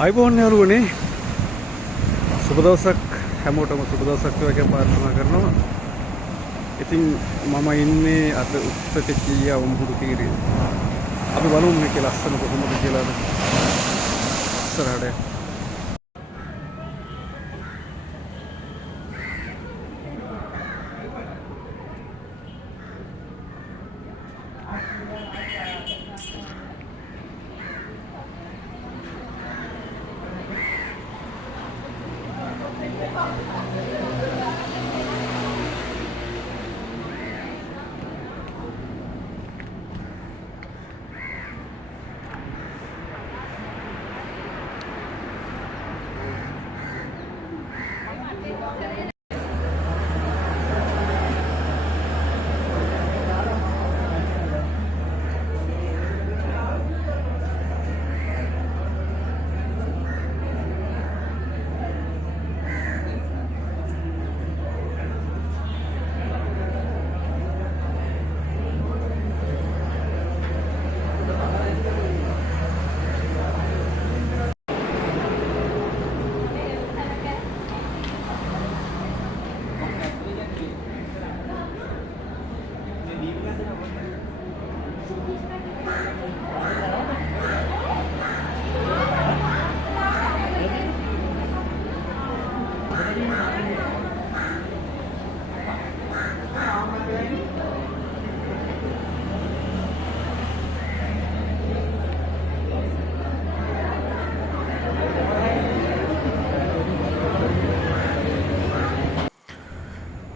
අයිබෝන් යාළුවනේ සුබ දවසක් හැමෝටම සුබ දවසක් වේවා කියලා ප්‍රාර්ථනා කරනවා. ඉතින් මම ඉන්නේ අද උස්සකීය උඹුරු තීරේ. අපි බලමු මේක ලස්සන කොහොමද කියලා ඉස්සරහට.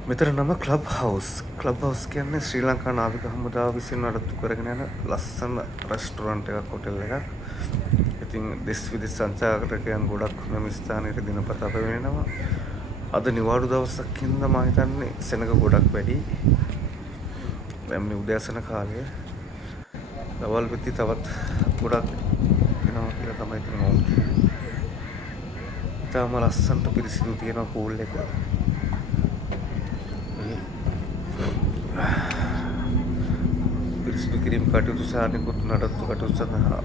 මෙතන නම ක්ලබ් හවුස්. ක්ලබ් හවුස් කියන්නේ ශ්‍රී ලංකා නාවික හමුදාව විසින් නඩත්තු කරගෙන යන ලස්සන රෙස්ටුරන්ට් එකක්, හොටෙල් එකක්. ඉතින් දෙස් විදෙස් සංචාරකයන් ගොඩක් මෙම ස්ථානයට දිනපතා පැමිණෙනවා. අද නිවාඩු දවසක් හින්දා මම හිතන්නේ සෙනඟ ගොඩක් වැඩි. දැන් මේ උදෑසන කාලය. දවල් වෙද්දි තවත් ගොඩක් එනවා කියලා තමයි ඉතින් මම කියන්නේ. ඊටම ලස්සනට පිරිසිදු තියෙන පූල් එක. පිරිසිදු කිරීම කටයුතු සානිකුත් නඩත්තු කටයුතු සඳහා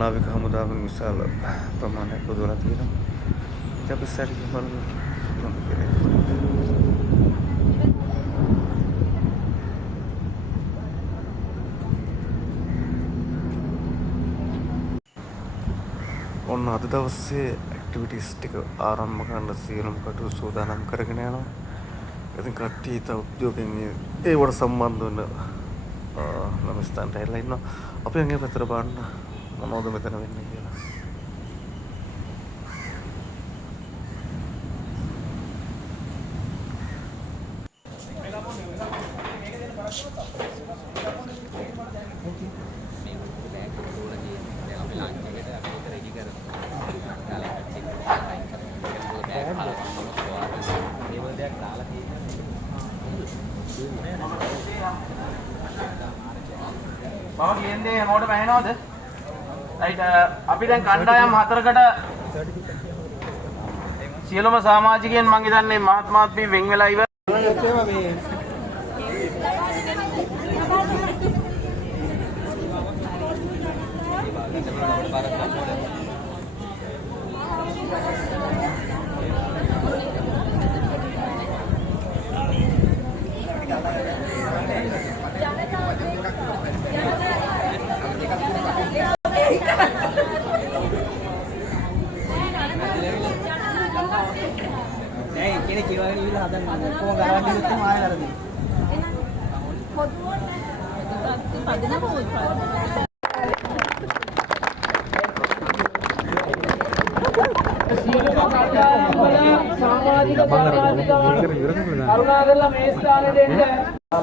නාවික හමුදාවෙන් විශාල ප්‍රමාණයක් යොදවලා තියෙනවා. ඉතින් අපි සැරිය බලමු. ඔන්න අද දවසේ ඇක්ටිවිටීස් ටික ආරම්භ කරන්න සියලුම කටයුතු සූදානම් කරගෙන යනවා. ඉතින් කට්ටිය තව උද්‍යෝගයෙන් ඒවට සම්බන්ධ වෙන නම් ස්ථානට ඇවිල්ලා ඉන්නවා. අපි යන්නේ පැත්තට බලන්න මොනවද මෙතන වෙන්නේ කියලා. මම කියන්නේ හැමෝටම ඇහෙනවද? රයිට් අපි දැන් කණ්ඩායම් හතරකට සියලුම සමාජිකයන් මම හිතන්නේ මහත්මාත්මී වෙන් වෙලා ඉවර. ini jiwa ini lah dan kau gawan di situ mana lagi?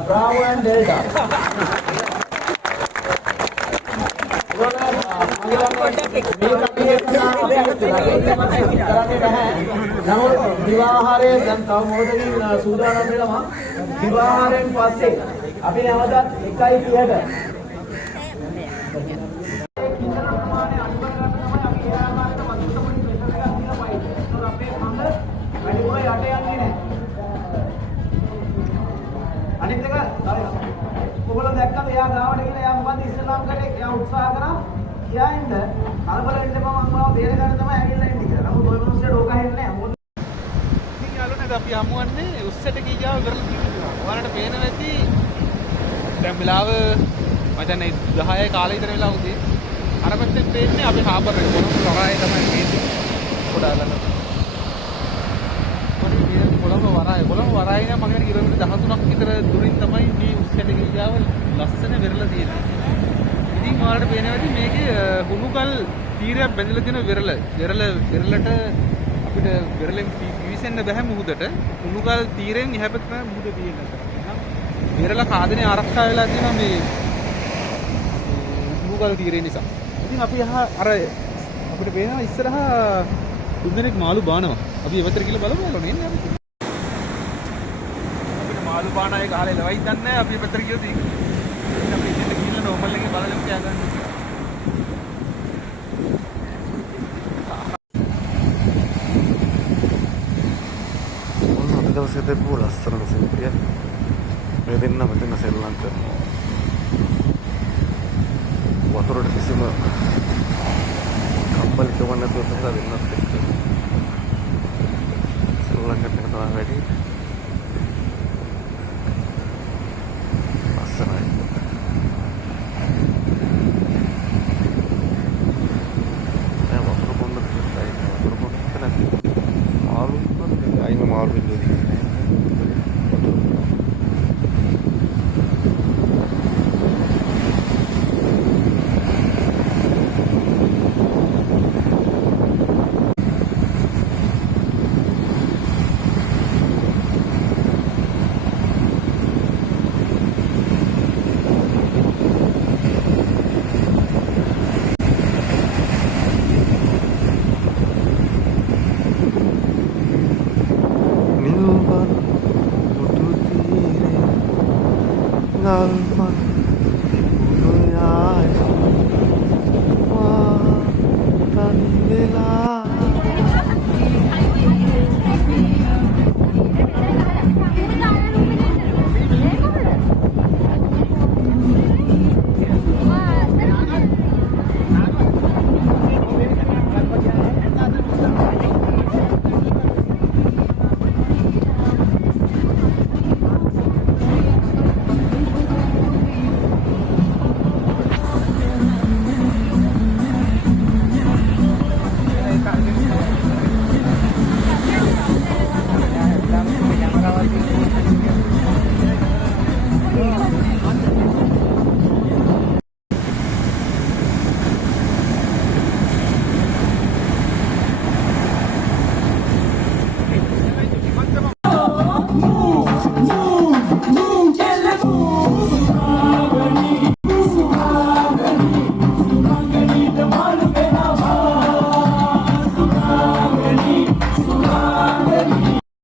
Bravo and Delta. නමුත් විවාහාරය දැන් තව මොහොතකින් සූදානම් වෙනවා. විවාහාරයෙන් පස්සේ අපි නැවතත් 1:30ට අනිත් එක ඔයගොල්ලෝ දැක්කම එයා ගාවට ගිහලා එයා මොකද්ද ඉස්ලාම් කරේ? එයා උත්සාහ කරා කියා ඉන්න කලබල වෙන්න මම මාව බේර ගන්න තමයි අපි හමුවන්නේ උස්සට ගියාව ඉවරලා තියෙනවා. ඔයාලට පේනවා ඇති දැන් වෙලාව මම හිතන්නේ 10යි කාලේ විතර වෙලා උදේ. අර පැත්තෙන් පේන්නේ අපි හාබර් එක කොළඹ වරායේ තමයි පේන්නේ. පොඩාලන. කොළඹ වරායේ නම් මම කිලෝමීටර් 13ක් විතර දුරින් තමයි මේ උස්සට ගියාව ලස්සන වෙරළ තියෙන්නේ. ඉතින් ඔයාලට පේනවා ඇති මේකේ හුණුකල් තීරයක් බැඳලා තියෙන වෙරළට අපිට වෙරළෙන් පිවිසෙන්න බෑ මුහුදට. හුණුකල් තීරෙන් එහා පැත්තේ තමයි මුහුද තියෙන්නේ. වෙරළ කාදනේ ආරක්ෂා වෙලා තියෙනවා මේ හුණුකල් තීරය නිසා. ඉතින් අපි අර අපිට පේනවා ඉස්සරහා දුන්නෙක් මාළු බානවා. අපි එවතර කියලා බලමු නේද අපි. අපිට මාළු බාන අය කාලේ ලවයි දන්නේ නැහැ අපි එවතර කියලා තියෙන්නේ. අපි ඉතින් ගිහිල්ලා නෝමල් එකේ බලලම තියාගන්න. අද දවසේ දැක්වූ ලස්සනම සිද්ධිය මේ දෙන්න මෙතන සෙල්ලම් කරනවා. වතුරට කිසිම කම්මැලිකමක් නැතුව තහලා දෙන්නත් එක්ක සෙල්ලම් කරන තමයි වැඩි. ලස්සනයි. වතුර පොන්න මාළු අයින මාළු ඉන්නේ.